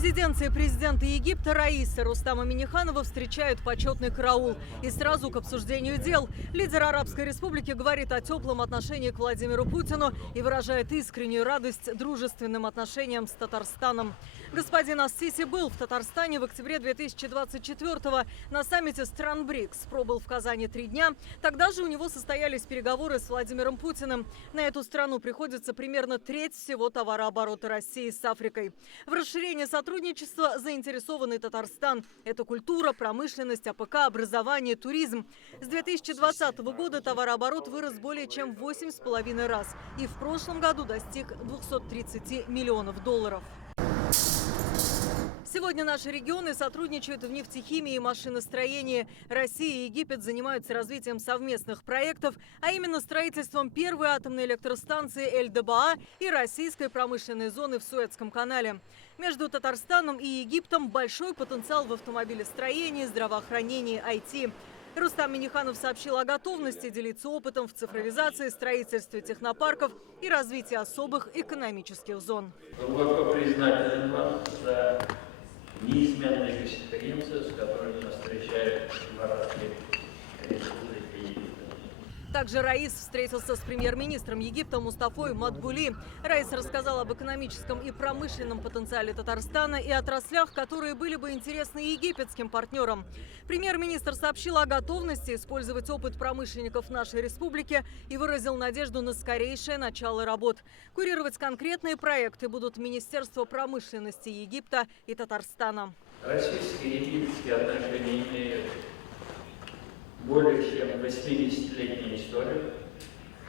резиденции президента Египта Раиса Рустама Минниханова встречают почетный караул. И сразу к обсуждению дел. Лидер Арабской Республики говорит о теплом отношении к Владимиру Путину и выражает искреннюю радость дружественным отношениям с Татарстаном. Господин ас-Сиси был в Татарстане в октябре 2024-го на саммите стран БРИКС. Пробыл в Казани 3 дня. Тогда же у него состоялись переговоры с Владимиром Путиным. На эту страну приходится примерно треть всего товарооборота России с Африкой. В расширении сотрудничества заинтересован и Татарстан. Это культура, промышленность, АПК, образование, туризм. С 2020 года товарооборот вырос более чем в 8,5 раз. И в прошлом году достиг 230 миллионов долларов. Сегодня наши регионы сотрудничают в нефтехимии и машиностроении. Россия и Египет занимаются развитием совместных проектов, а именно строительством первой атомной электростанции Эль-Дабаа и российской промышленной зоны в Суэцком канале. Между Татарстаном и Египтом большой потенциал в автомобилестроении, здравоохранении, IT. Рустам Минниханов сообщил о готовности делиться опытом в цифровизации, строительстве технопарков и развитии особых экономических зон. Глубоко признателен вам за неизменные гостеприимцы, с которыми нас встречают в Арабской Республике Египет. Также Раис встретился с премьер-министром Египта Мустафой Мадбули. Раис рассказал об экономическом и промышленном потенциале Татарстана и отраслях, которые были бы интересны египетским партнерам. Премьер-министр сообщил о готовности использовать опыт промышленников нашей республики и выразил надежду на скорейшее начало работ. Курировать конкретные проекты будут Министерство промышленности Египта и Татарстана. Российские и египетские отношения имеют более чем 80-летнюю историю,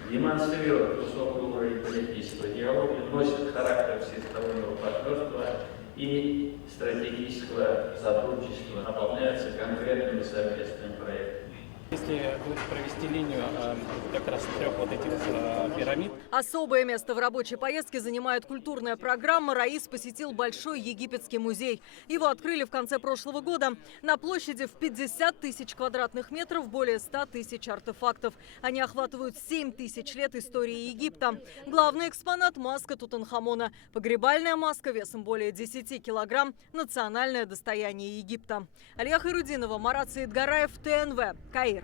демонстрирует высокий уровень политического диалога, носит характер всестороннего партнерства и стратегического сотрудничества, наполняется конкретными совместными проектами. Если провести линию как раз трех вот этих пирамид. Особое место в рабочей поездке занимает культурная программа. Раис посетил Большой египетский музей. Его открыли в конце прошлого года. На площади в 50 тысяч квадратных метров более 100 тысяч артефактов. Они охватывают 7 тысяч лет истории Египта. Главный экспонат – маска Тутанхамона. Погребальная маска весом более 10 килограмм – национальное достояние Египта. Алия Хайрудинова, Марат Саидгараев, ТНВ, Каир.